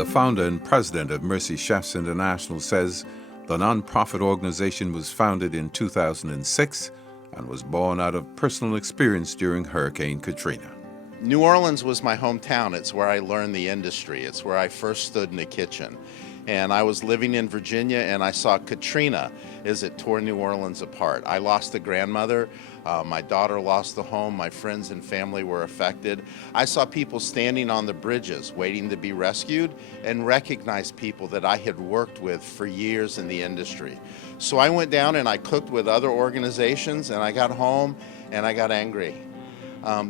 The founder and president of Mercy Chefs International says the nonprofit organization was founded in 2006 and was born out of personal experience during Hurricane Katrina. New Orleans was my hometown. It's where I learned the industry. It's where I first stood in the kitchen. And I was living in Virginia, and I saw Katrina as it tore New Orleans apart. I lost a grandmother. My daughter lost the home. My friends and family were affected. I saw people standing on the bridges waiting to be rescued and recognized people that I had worked with for years in the industry. So I went down and I cooked with other organizations, and I got home and I got angry.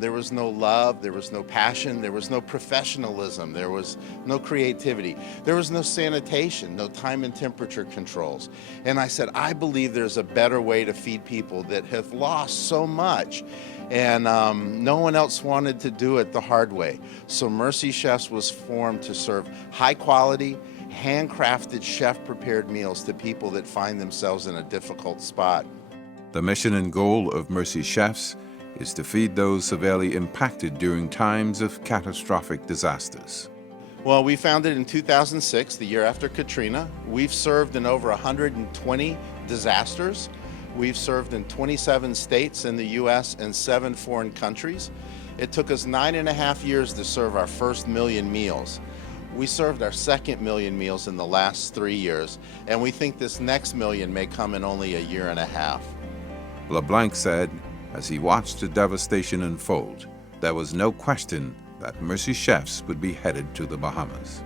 There was no love, there was no passion, there was no professionalism, there was no creativity, there was no sanitation, no time and temperature controls. And I said, I believe there's a better way to feed people that have lost so much. And no one else wanted to do it the hard way. So Mercy Chefs was formed to serve high quality, handcrafted, chef-prepared meals to people that find themselves in a difficult spot. The mission and goal of Mercy Chefs is to feed those severely impacted during times of catastrophic disasters. Well, we founded in 2006, the year after Katrina. We've served in over 120 disasters. We've served in 27 states in the U.S. and 7 foreign countries. It took us 9.5 years to serve our first million meals. We served our second million meals in the last 3 years, and we think this next million may come in only a year and a half. LeBlanc said, as he watched the devastation unfold, there was no question that Mercy Chefs would be headed to the Bahamas.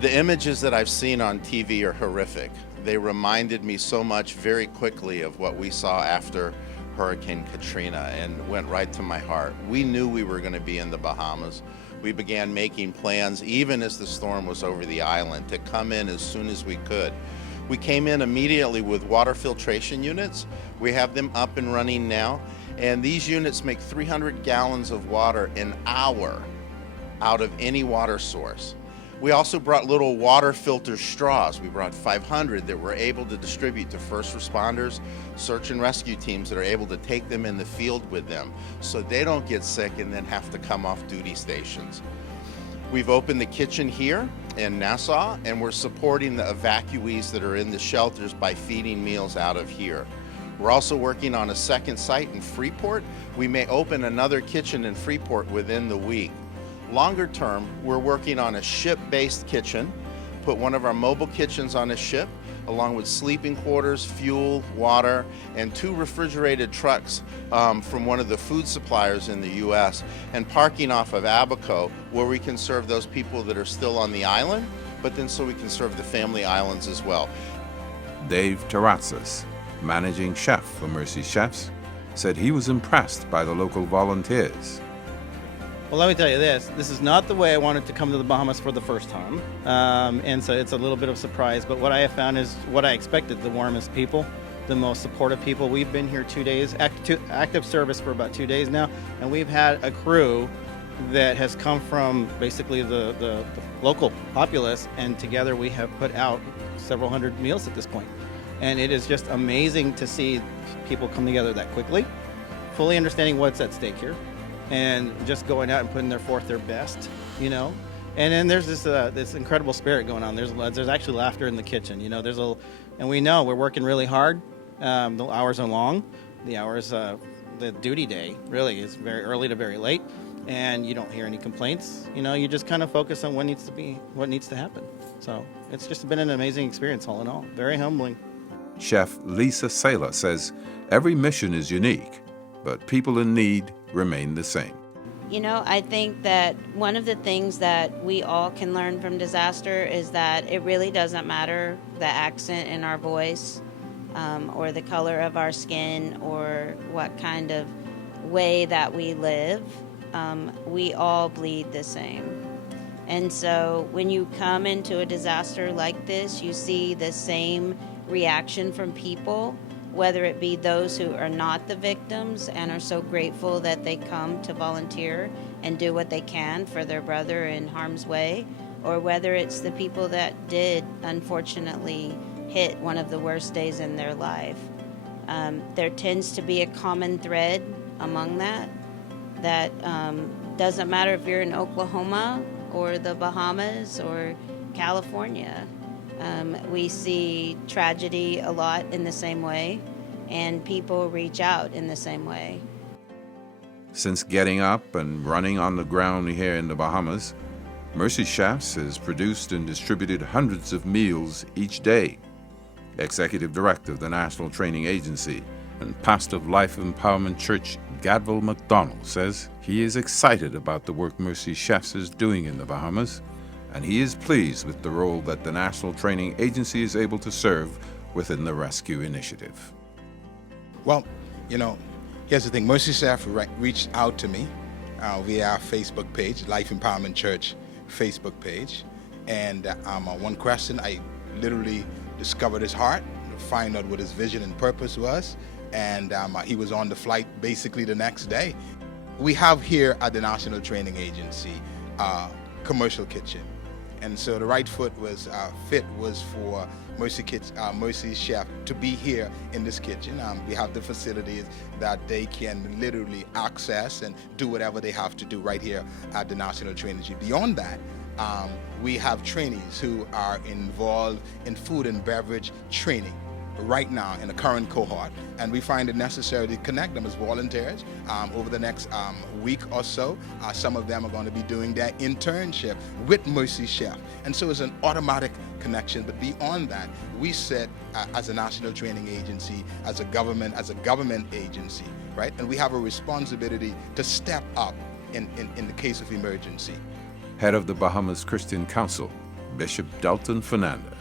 The images that I've seen on TV are horrific. They reminded me so much very quickly of what we saw after Hurricane Katrina and went right to my heart. We knew we were going to be in the Bahamas. We began making plans, even as the storm was over the island, to come in as soon as we could. We came in immediately with water filtration units. We have them up and running now. And these units make 300 gallons of water an hour out of any water source. We also brought little water filter straws. We brought 500 that we're able to distribute to first responders, search and rescue teams that are able to take them in the field with them so they don't get sick and then have to come off duty stations. We've opened the kitchen here in Nassau, and we're supporting the evacuees that are in the shelters by feeding meals out of here. We're also working on a second site in Freeport. We may open another kitchen in Freeport within the week. Longer term, we're working on a ship-based kitchen, put one of our mobile kitchens on a ship, along with sleeping quarters, fuel, water, and 2 refrigerated trucks from one of the food suppliers in the U.S., and parking off of Abaco, where we can serve those people that are still on the island, but then so we can serve the family islands as well. Dave Terrazas, managing chef for Mercy Chefs, said he was impressed by the local volunteers. Well, let me tell you this is not the way I wanted to come to the Bahamas for the first time, and so it's a little bit of a surprise, but what I have found is what I expected: the warmest people, the most supportive people. We've been here 2 days, active service for about 2 days now, and we've had a crew that has come from basically the local populace, and together we have put out several hundred meals at this point. And it is just amazing to see people come together that quickly, fully understanding what's at stake here, and just going out and putting their best, you know. And then there's this incredible spirit going on. There's actually laughter in the kitchen, you know. And we know we're working really hard. The hours are long. The duty day really is very early to very late, and you don't hear any complaints. You know, you just kind of focus on what needs to happen. So it's just been an amazing experience all in all. Very humbling. Chef Lisa Saylor says every mission is unique, but people in need remain the same. You know, I think that one of the things that we all can learn from disaster is that it really doesn't matter the accent in our voice, or the color of our skin, or what kind of way that we live. We all bleed the same. And so when you come into a disaster like this, you see the same reaction from people, whether it be those who are not the victims and are so grateful that they come to volunteer and do what they can for their brother in harm's way, or whether it's the people that did unfortunately hit one of the worst days in their life. There tends to be a common thread among that doesn't matter if you're in Oklahoma or the Bahamas or California. We see tragedy a lot in the same way, and people reach out in the same way. Since getting up and running on the ground here in the Bahamas, Mercy Chefs has produced and distributed hundreds of meals each day. Executive Director of the National Training Agency and pastor of Life Empowerment Church, Gadville McDonald, says he is excited about the work Mercy Chefs is doing in the Bahamas, and he is pleased with the role that the National Training Agency is able to serve within the rescue initiative. Well, here's the thing. Mercy Chef reached out to me via our Facebook page, Life Empowerment Church Facebook page. And one question, I literally discovered his heart, find out what his vision and purpose was. And he was on the flight basically the next day. We have here at the National Training Agency commercial kitchen. And so the right foot was fit was for Mercy Chef to be here in this kitchen. We have the facilities that they can literally access and do whatever they have to do right here at the National Training Agency. Beyond that, we have trainees who are involved in food and beverage training right now in the current cohort, and we find it necessary to connect them as volunteers over the next week or so. Some of them are going to be doing their internship with Mercy Chef, and so it's an automatic connection. But beyond that, we sit as a national training agency, as a government agency, right? And we have a responsibility to step up in the case of emergency. Head of the Bahamas Christian Council, Bishop Dalton Fernanda,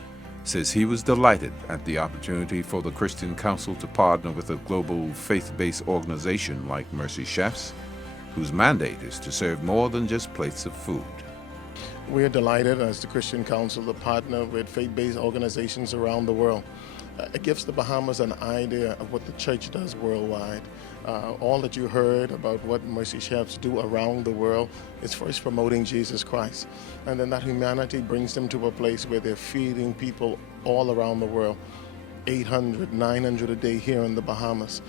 says he was delighted at the opportunity for the Christian Council to partner with a global faith-based organization like Mercy Chefs, whose mandate is to serve more than just plates of food. We are delighted as the Christian Council to partner with faith-based organizations around the world. It gives the Bahamas an idea of what the church does worldwide. All that you heard about what Mercy Chefs do around the world is first promoting Jesus Christ. And then that humanity brings them to a place where they're feeding people all around the world. 800, 900 a day here in the Bahamas.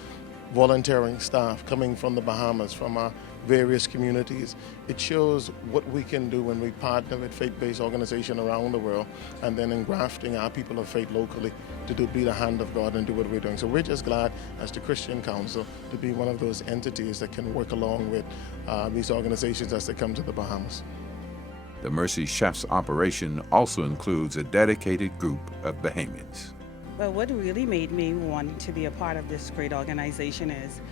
Volunteering staff coming from the Bahamas, from our various communities. It shows what we can do when we partner with faith-based organizations around the world, and then engrafting our people of faith locally to be the hand of God and do what we're doing. So we're just glad as the Christian Council to be one of those entities that can work along with these organizations as they come to the Bahamas. The Mercy Chefs operation also includes a dedicated group of Bohemians. Well, what really made me want to be a part of this great organization is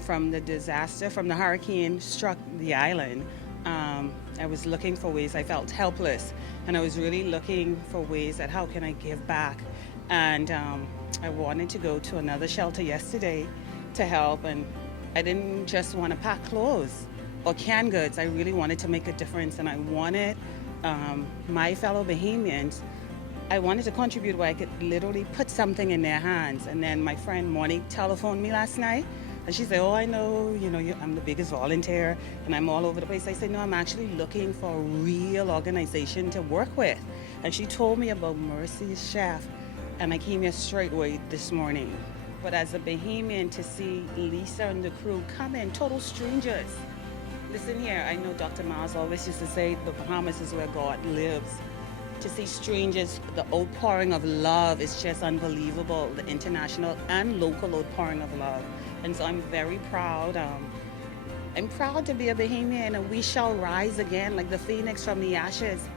from the hurricane struck the island, I was looking for ways. I felt helpless, and I was really looking for ways that how can I give back. And I wanted to go to another shelter yesterday to help, and I didn't just want to pack clothes or canned goods. I really wanted to make a difference, and I wanted my fellow Bohemians, I wanted to contribute where I could literally put something in their hands. And then my friend Monique telephoned me last night, and she said, oh, I know, I'm the biggest volunteer and I'm all over the place. I said, no, I'm actually looking for a real organization to work with. And she told me about Mercy Chef, and I came here straight away this morning. But as a Bahamian, to see Lisa and the crew come in, total strangers. Listen here, I know Dr. Miles always used to say the Bahamas is where God lives. To see strangers, the outpouring of love is just unbelievable, the international and local outpouring of love. And so I'm very proud. I'm proud to be a Bahamian, and we shall rise again like the phoenix from the ashes.